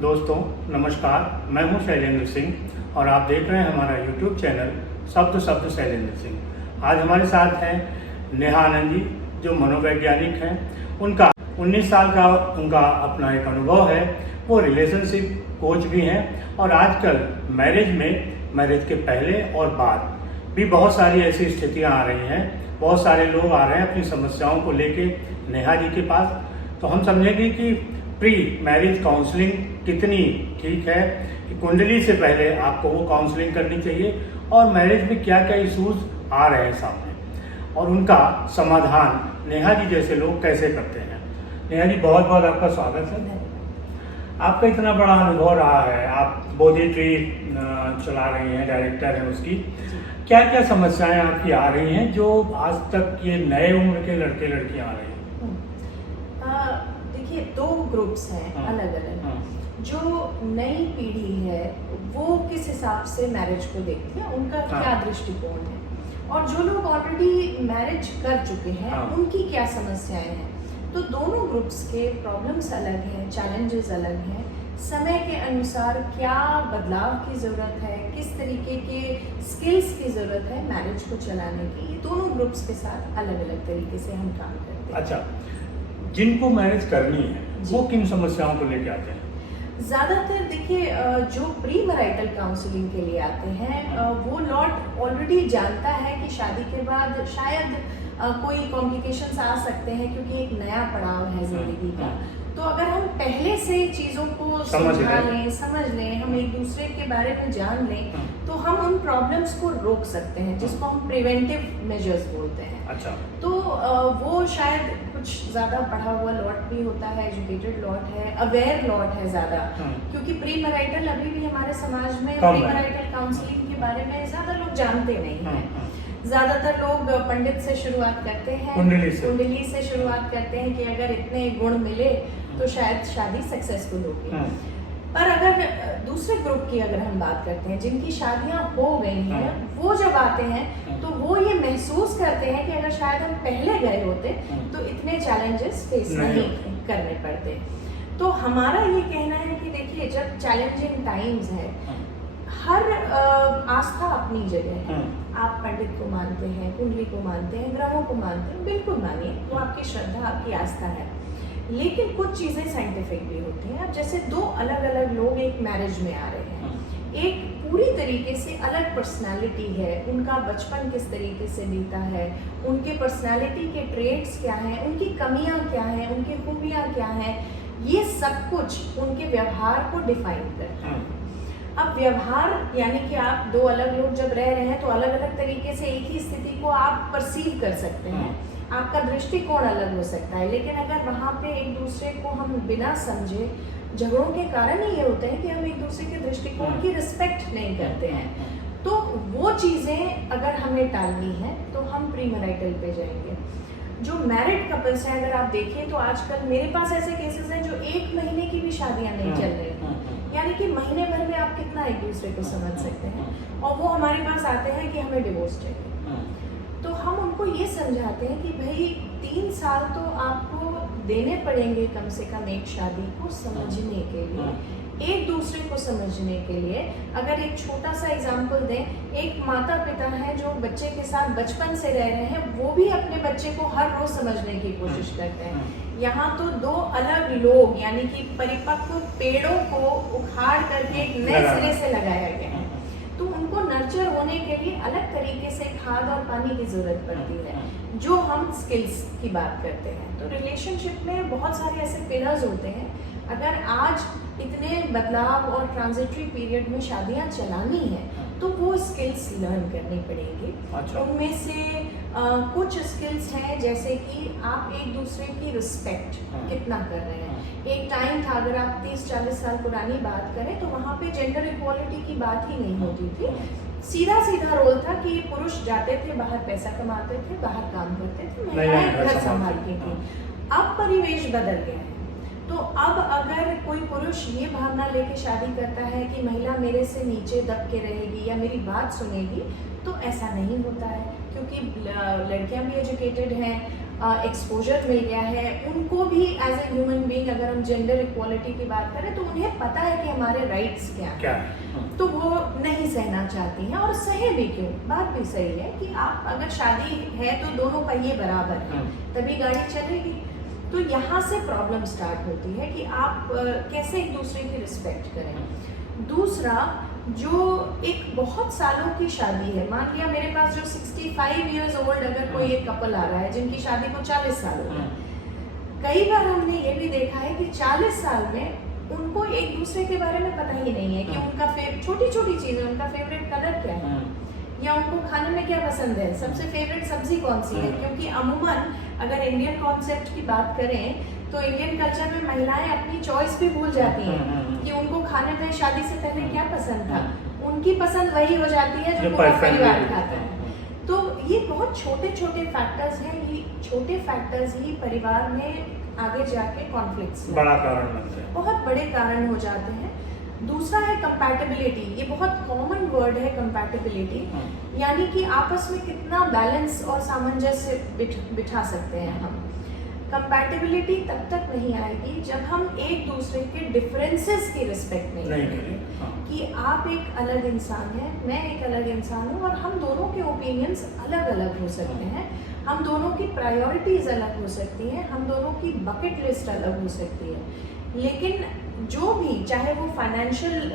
दोस्तों नमस्कार, मैं हूं शैलेंद्र सिंह और आप देख रहे हैं हमारा YouTube चैनल शब्द शब्द शैलेंद्र सिंह। आज हमारे साथ हैं नेहा आनंद जी, जो मनोवैज्ञानिक हैं। उनका 19 साल का उनका अपना एक अनुभव है। वो रिलेशनशिप कोच भी हैं और आजकल मैरिज के पहले और बाद भी बहुत सारी ऐसी स्थितियां आ रही हैं। बहुत सारे लोग आ रहे हैं अपनी समस्याओं को लेके नेहा जी के पास। तो हम समझेंगे कि प्री मैरिज काउंसलिंग कितनी ठीक है, कि कुंडली से पहले आपको वो काउंसलिंग करनी चाहिए और मैरिज में क्या क्या इश्यूज आ रहे हैं सामने और उनका समाधान नेहा जी जैसे लोग कैसे करते हैं। नेहा जी, बहुत बहुत आपका स्वागत है। आपका इतना बड़ा अनुभव रहा है, आप बोधी ट्री चला रही हैं, डायरेक्टर हैं उसकी। क्या क्या समस्याएं आपकी आ रही हैं जो आज तक ये नए उम्र के लड़के लड़कियां आ रहे हैं? देखिए, दो ग्रुप्स हैं अलग अलग। जो नई पीढ़ी है वो किस हिसाब से मैरिज को देखती है, उनका क्या दृष्टिकोण है, और जो लोग ऑलरेडी मैरिज कर चुके हैं उनकी क्या समस्याएं हैं। तो दोनों ग्रुप्स के प्रॉब्लम्स अलग हैं, चैलेंजेस अलग हैं। समय के अनुसार क्या बदलाव की ज़रूरत है, किस तरीके के स्किल्स की ज़रूरत है मैरिज को चलाने की, ये दोनों ग्रुप्स के साथ अलग अलग तरीके से हम काम करते हैं। अच्छा, जिनको मैरिज करनी है वो किन समस्याओं को लेके आते हैं? ज़्यादातर देखिए, जो प्री मैरिटल काउंसलिंग के लिए आते हैं वो लॉट ऑलरेडी जानता है कि शादी के बाद शायद कोई कॉम्प्लिकेशंस आ सकते हैं, क्योंकि एक नया पड़ाव है ज़िंदगी का। तो अगर हम पहले से चीज़ों को समझ लें, हम एक दूसरे के बारे में जान लें, तो हम उन प्रॉब्लम्स को रोक सकते हैं, जिसको हम प्रिवेंटिव मेजर्स बोलते हैं। अच्छा। तो वो शायद कुछ ज़्यादा पढ़ा हुआ लॉट भी होता है, एजुकेटेड लॉट है, अवेयर लॉट है ज़्यादा, क्योंकि प्री मैरिटल अभी भी हमारे समाज में प्री मैरिटल काउंसलिंग के बारे में ज़्यादा लोग जानते नहीं हैं। ज़्यादातर लोग पंडित से शुरुआत करते हैं, कुंडली से शुरुआत करते हैं कि अगर इतने गुण मिले तो शायद शादी सक्सेसफुल होगी। पर अगर दूसरे ग्रुप की अगर हम बात करते हैं, जिनकी शादियां हो गई हैं, वो जब आते हैं तो वो ये महसूस करते हैं कि अगर शायद हम पहले गए होते तो इतने चैलेंजेस फेस नहीं करने पड़ते। तो हमारा ये कहना है कि देखिए, जब चैलेंजिंग टाइम्स है, हर आस्था अपनी जगह है। आप पंडित को मानते हैं, कुंडली को मानते हैं, ग्रहों को मानते हैं, बिल्कुल मानिए, वो आपकी श्रद्धा, आपकी आस्था है। लेकिन कुछ चीज़ें साइंटिफिक भी होती हैं। अब जैसे दो अलग अलग लोग एक मैरिज में आ रहे हैं, एक पूरी तरीके से अलग पर्सनालिटी है, उनका बचपन किस तरीके से बीता है, उनके पर्सनालिटी के ट्रेट्स क्या हैं, उनकी कमियां क्या हैं, उनकी खूबियां क्या हैं, ये सब कुछ उनके व्यवहार को डिफाइन करता है। अब व्यवहार यानी कि आप दो अलग लोग जब रह रहे हैं तो अलग अलग तरीके से एक ही स्थिति को आप परसीव कर सकते हैं, आपका दृष्टिकोण अलग हो सकता है। लेकिन अगर वहाँ पे एक दूसरे को हम बिना समझे, झगड़ों के कारण ही ये होते हैं कि हम एक दूसरे के दृष्टिकोण की रिस्पेक्ट नहीं करते हैं। तो वो चीज़ें अगर हमें टालनी है तो हम प्री मैरिटल पे जाएंगे। जो मैरिड कपल्स हैं, अगर आप देखें तो आजकल मेरे पास ऐसे केसेस हैं जो 1 महीने की भी शादियां नहीं चल रही हैं, यानी कि महीने भर में आप कितना एक दूसरे को समझ सकते हैं, और वो हमारे पास आते हैं कि हमें डिवोर्स चाहिए। तो हम उनको ये समझाते हैं कि भाई 3 साल तो आपको देने पड़ेंगे कम से कम एक शादी को समझने के लिए, एक दूसरे को समझने के लिए। अगर एक छोटा सा एग्जाम्पल दें, एक माता पिता हैं जो बच्चे के साथ बचपन से रह रहे हैं, वो भी अपने बच्चे को हर रोज समझने की कोशिश करते हैं। यहाँ तो दो अलग लोग, यानी कि परिपक्व पेड़ों को उखाड़ करके एक नए सिरे से लगाया गया है। तो उनको नर्चर होने के लिए अलग तरीके से खाद और पानी की जरूरत पड़ती है, जो हम स्किल्स की बात करते हैं। तो रिलेशनशिप में बहुत सारे ऐसे पिलर्स होते हैं। अगर आज इतने बदलाव और ट्रांजिटरी पीरियड में शादियां चलानी है तो वो स्किल्स लर्न करनी पड़ेगी। अच्छा। उनमें से कुछ स्किल्स हैं, जैसे कि आप एक दूसरे की रिस्पेक्ट कितना कर रहे हैं। एक टाइम था, अगर आप 30-40 साल पुरानी बात करें तो वहाँ पे जेंडर इक्वालिटी की बात ही नहीं होती थी। सीधा सीधा रोल था कि पुरुष जाते थे बाहर, पैसा कमाते थे, बाहर काम करते थे, महिलाएं घर संभालती थी। अब परिवेश बदल गया है। तो अब अगर कोई पुरुष ये भावना लेके शादी करता है कि महिला मेरे से नीचे दब के रहेगी या मेरी बात सुनेगी, तो ऐसा नहीं होता है, क्योंकि लड़कियां भी एजुकेटेड हैं, एक्सपोजर मिल गया है, उनको भी एज ए ह्यूमन बीइंग अगर हम जेंडर इक्वालिटी की बात करें तो उन्हें पता है कि हमारे राइट्स क्या हैं, तो वो नहीं सहना चाहती हैं। और सहे भी क्यों, बात भी सही है कि आप अगर शादी है तो दोनों पहिए बराबर हैं तभी गाड़ी चलेगी। तो यहाँ से प्रॉब्लम स्टार्ट होती है कि आप कैसे एक दूसरे की रिस्पेक्ट करें। दूसरा, जो एक बहुत सालों की शादी है, मान लिया मेरे पास जो 65 इयर्स ओल्ड अगर कोई एक कपल आ रहा है जिनकी शादी को 40 साल हो गए, कई बार हमने ये भी देखा है कि 40 साल में उनको एक दूसरे के बारे में पता ही नहीं है कि उनका छोटी छोटी चीजें, उनका फेवरेट कलर क्या है या उनको खाने में क्या पसंद है, सबसे फेवरेट सब्जी कौन सी है। क्योंकि अमूमन अगर इंडियन कॉन्सेप्ट की बात करें तो इंडियन कल्चर में महिलाएं अपनी चॉइस भी भूल जाती हैं कि उनको खाने में शादी से पहले क्या पसंद था, उनकी पसंद वही हो जाती है जो पूरा परिवार खाता है। तो ये बहुत छोटे छोटे फैक्टर्स हैं, ये छोटे फैक्टर्स ही परिवार में आगे जाके कॉन्फ्लिक्ट्स बड़ा कारण बनते हैं, बहुत बड़े कारण हो जाते हैं। दूसरा है कंपैटिबिलिटी, ये बहुत कॉमन वर्ड है कंपैटिबिलिटी, यानी कि आपस में कितना बैलेंस और सामंजस्य बिठा सकते हैं हम। कंपैटिबिलिटी तब तक नहीं आएगी जब हम एक दूसरे के डिफरेंसेस की रिस्पेक्ट नहीं करेंगे कि आप एक अलग इंसान हैं, मैं एक अलग इंसान हूँ और हम दोनों के ओपिनियंस अलग अलग हो सकते हैं, हम दोनों की प्रायोरिटीज अलग हो सकती हैं, हम दोनों की बकेट लिस्ट अलग हो सकती है। लेकिन जो भी, चाहे वो फाइनेंशियल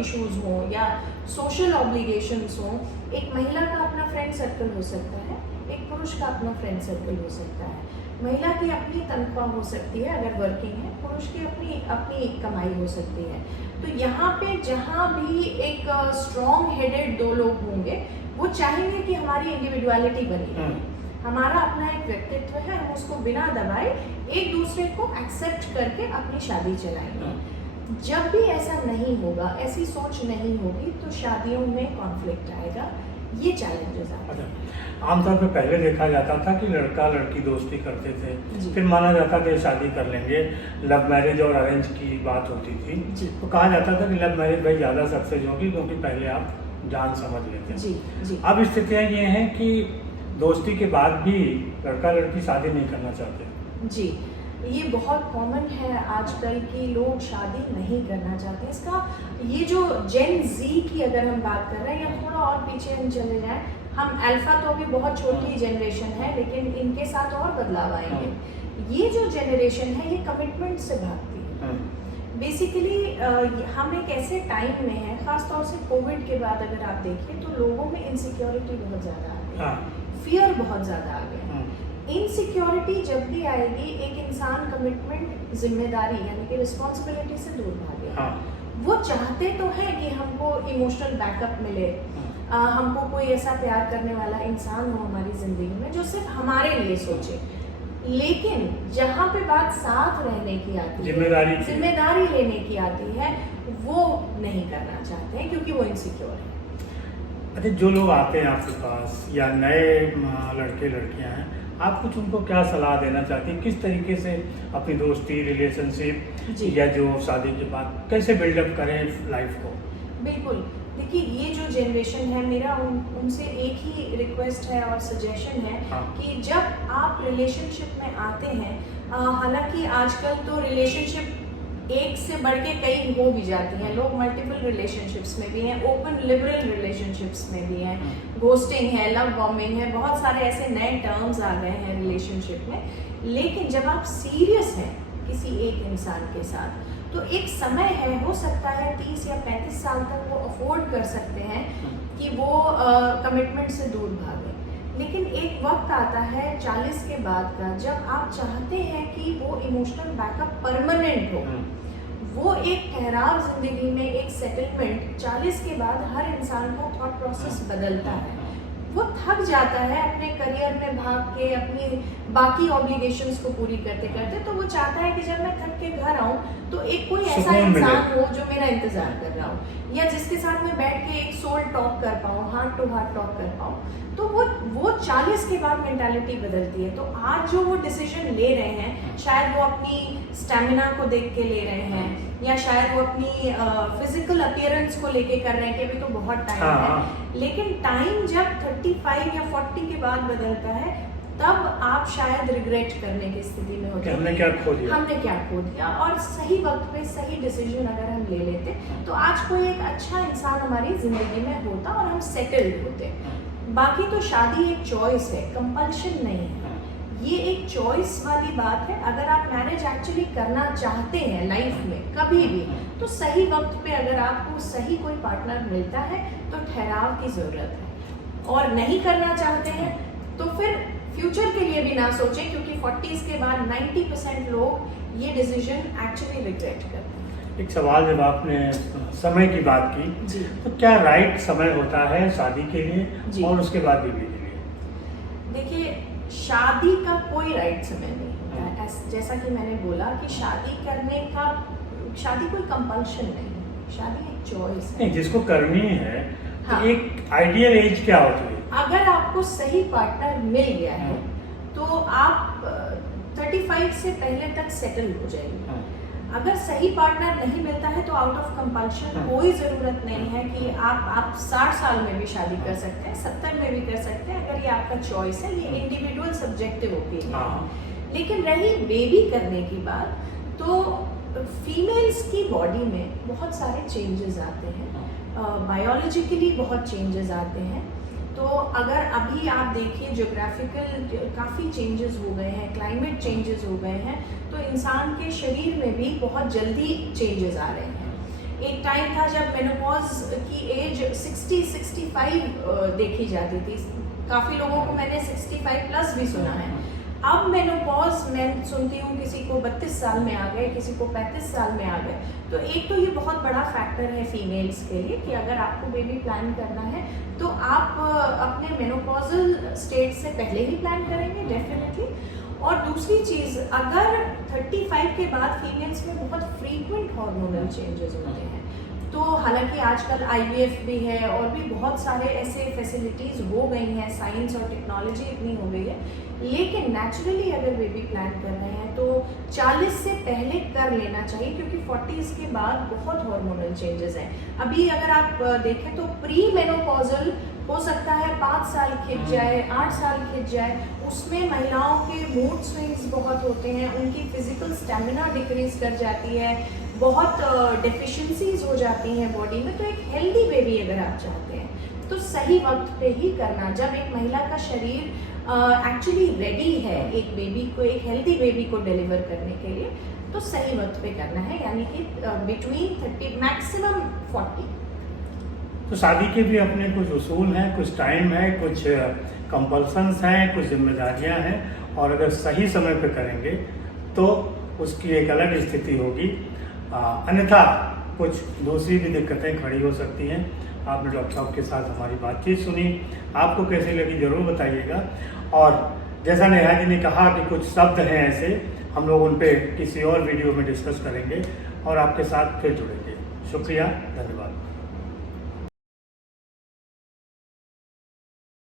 इश्यूज हों या सोशल ऑब्लिगेशंस हों, एक महिला का अपना फ्रेंड सर्कल हो सकता है, एक पुरुष का अपना फ्रेंड सर्कल हो सकता है। महिला की अपनी तनख्वाह हो सकती है अगर वर्किंग है, पुरुष की अपनी कमाई हो सकती है। तो यहाँ पे जहाँ भी एक स्ट्रॉन्ग हेडेड दो लोग होंगे वो चाहेंगे कि हमारी इंडिविजुअलिटी बनी रहे, हमारा अपना एक व्यक्तित्व है, हम उसको बिना दबाए एक दूसरे को एक्सेप्ट करके अपनी शादी चलाएंगे। जब भी ऐसा नहीं होगा, ऐसी सोच नहीं होगी, तो शादियों में कॉन्फ्लिक्ट आएगा, ये चैलेंजेस आते हैं। आमतौर पर पहले देखा जाता था कि लड़का लड़की दोस्ती करते थे, फिर माना जाता था शादी कर लेंगे, लव मैरिज और अरेंज की बात होती थी। तो कहा जाता था कि लव मैरिज भाई ज़्यादा सक्सेस होगी क्योंकि पहले आप जान समझ लेते हैं। जी। अब स्थितियाँ ये हैं कि दोस्ती के बाद भी लड़का लड़की शादी नहीं करना चाहते। जी, ये बहुत कॉमन है आजकल कि लोग शादी नहीं करना चाहते। इसका ये जो जेन जी की अगर हम बात कर रहे हैं या थोड़ा और पीछे हम चले जाएं, हम अल्फा तो अभी बहुत छोटी जनरेशन है लेकिन इनके साथ और बदलाव आएंगे। ये जो जनरेशन है ये कमिटमेंट से भागती है। बेसिकली हम एक ऐसे टाइम में है, खासतौर से कोविड के बाद अगर आप देखें तो लोगों में इनसिक्योरिटी बहुत ज़्यादा आ गई, फियर बहुत ज़्यादा आ गया। इनसिक्योरिटी जब भी आएगी, एक इंसान कमिटमेंट, जिम्मेदारी यानी कि रिस्पॉन्सिबिलिटी से दूर भागे। वो चाहते तो हैं कि हमको इमोशनल बैकअप मिले, हमको कोई ऐसा प्यार करने वाला इंसान हो हमारी जिंदगी में जो सिर्फ हमारे लिए सोचे, लेकिन जहाँ पे बात साथ रहने की आती है, जिम्मेदारी लेने की आती है, वो नहीं करना चाहते हैं क्योंकि वो इनसिक्योर है। अच्छा, जो लोग आते हैं आपके पास या नए लड़के लड़कियां हैं, आप कुछ उनको क्या सलाह देना चाहती हैं, किस तरीके से अपनी दोस्ती, रिलेशनशिप या जो शादी के बाद कैसे बिल्डअप करें लाइफ को? बिल्कुल, देखिए ये जो जनरेशन है, मेरा उनसे एक ही रिक्वेस्ट है और सजेशन है कि जब आप रिलेशनशिप में आते हैं, हालांकि आजकल तो रिलेशनशिप एक से बढ़ के कई हो भी जाती हैं, लोग मल्टीपल रिलेशनशिप्स में भी हैं, ओपन लिबरल रिलेशनशिप्स में भी हैं, घोस्टिंग है, लव बॉम्बिंग है, बहुत सारे ऐसे नए टर्म्स आ गए हैं रिलेशनशिप में। लेकिन जब आप सीरियस हैं किसी एक इंसान के साथ, तो एक समय है, हो सकता है 30 या 35 साल तक वो अफोर्ड कर सकते हैं कि वो कमिटमेंट से दूर भागें। लेकिन एक वक्त आता है 40 के बाद का, जब आप चाहते हैं कि वो इमोशनल बैकअप परमानेंट हो, वो एक ठहराव जिंदगी में, एक सेटलमेंट 40 के बाद हर इंसान का थॉट प्रोसेस बदलता है। वो थक जाता है अपने करियर में भाग के, अपनी बाकी ऑब्लिगेशंस को पूरी करते करते, तो वो चाहता है कि जब मैं थक के घर आऊँ तो एक कोई ऐसा इंसान हो जो मेरा इंतजार कर रहा हो, या जिसके साथ मैं बैठ के एक सोल टॉक कर पाऊँ, हार्ट टू हार्ट टॉक कर पाऊँ। तो वो 40 के बाद मेंटालिटी बदलती है। तो आज जो वो डिसीजन ले रहे हैं, शायद वो अपनी स्टेमिना को देख के ले रहे हैं, या शायद वो अपनी फिजिकल अपीयरेंस को लेके कर रहे हैं कि अभी तो बहुत टाइम है। लेकिन टाइम जब 35 या 40 के बाद बदलता है, तब आप शायद रिग्रेट करने की स्थिति में होते हैं हमने क्या खो दिया, और सही वक्त पे सही डिसीजन अगर हम ले लेते तो आज कोई एक अच्छा इंसान हमारी जिंदगी में होता और हम सेटल्ड होते। बाकी तो शादी एक चॉइस है, कंपल्शन नहीं है। ये एक चॉइस वाली बात है। अगर आप मैरिज एक्चुअली करना चाहते हैं लाइफ में कभी भी, तो सही वक्त पे अगर आपको सही कोई पार्टनर मिलता है तो ठहराव की ज़रूरत है, और नहीं करना चाहते हैं तो फिर फ्यूचर के लिए भी ना सोचें, क्योंकि 40s के बाद 90% लोग ये डिसीजन एक्चुअली रिग्रेट करते हैं। एक सवाल, जब आपने समय की बात की जी। तो क्या राइट समय होता है शादी के लिए और उसके बाद बीवी के लिए? देखिए, शादी का कोई राइट समय नहीं होता है। जैसा कि मैंने बोला कि शादी कोई कंपल्शन नहीं है, शादी एक चॉइस है। नहीं, जिसको करनी है हाँ। तो एक आइडियल एज क्या होती है? अगर आपको सही पार्टनर मिल गया है तो आप 35 से पहले तक सेटल हो जाएंगे। अगर सही पार्टनर नहीं मिलता है तो आउट ऑफ कंपल्शन कोई ज़रूरत नहीं है कि आप 60 साल में भी शादी कर सकते हैं, 70 में भी कर सकते हैं, अगर ये आपका चॉइस है। ये इंडिविजुअल सब्जेक्टिव ओपिनियन है। लेकिन रही बेबी करने की बात, तो फीमेल्स की बॉडी में बहुत सारे चेंजेस आते हैं, बायोलॉजिकली बहुत चेंजेस आते हैं। तो अगर अभी आप देखिए ज्योग्राफिकल काफ़ी चेंजेस हो गए हैं, क्लाइमेट चेंजेस हो गए हैं, तो इंसान के शरीर में भी बहुत जल्दी चेंजेस आ रहे हैं। एक टाइम था जब मेनोपॉज की एज 60-65 देखी जाती थी। काफ़ी लोगों को मैंने 65 प्लस भी सुना है। अब मेनोपॉज मैं सुनती हूँ किसी को 32 साल में आ गए, किसी को 35 साल में आ गए। तो एक तो ये बहुत बड़ा फैक्टर है फीमेल्स के लिए कि अगर आपको बेबी प्लान करना है तो आप अपने मेनोपॉजल स्टेट से पहले ही प्लान करेंगे डेफिनेटली। और दूसरी चीज़, अगर 35 के बाद फीमेल्स में बहुत फ्रीक्वेंट हार्मोनल चेंजेस होते हैं, तो हालांकि आजकल IVF भी है और भी बहुत सारे ऐसे फैसिलिटीज़ हो गई हैं, साइंस और टेक्नोलॉजी इतनी हो गई है, लेकिन नेचुरली अगर बेबी प्लान कर रहे हैं तो 40 से पहले कर लेना चाहिए, क्योंकि 40s के बाद बहुत हार्मोनल चेंजेस हैं। अभी अगर आप देखें तो प्री मेनोपॉजल हो सकता है 5 साल खिंच जाए, 8 साल खिंच जाए। उसमें महिलाओं के मूड स्विंग्स बहुत होते हैं, उनकी फिजिकल स्टेमिना डिक्रीज कर जाती है, बहुत डेफिशिएंसीज हो जाती हैं बॉडी में। तो एक हेल्दी बेबी अगर आप चाहते हैं तो सही वक्त पे ही करना, जब एक महिला का शरीर एक्चुअली रेडी है एक हेल्दी बेबी को डिलीवर करने के लिए, तो सही वक्त पे करना है, यानी कि बिटवीन 30 मैक्सिमम 40। तो शादी के भी अपने कुछ उसूल हैं, कुछ टाइम है, कुछ कंपल्सन्स हैं, कुछ जिम्मेदारियां हैं, और अगर सही समय पे करेंगे तो उसकी एक अलग स्थिति होगी। अन्यथा कुछ दूसरी भी दिक्कतें खड़ी हो सकती हैं। आपने डॉक्टर साहब के साथ हमारी बातचीत सुनी, आपको कैसी लगी ज़रूर बताइएगा। और जैसा नेहा जी ने कहा कि कुछ शब्द हैं ऐसे, हम लोग उन पे किसी और वीडियो में डिस्कस करेंगे और आपके साथ फिर जुड़ेंगे। शुक्रिया, धन्यवाद।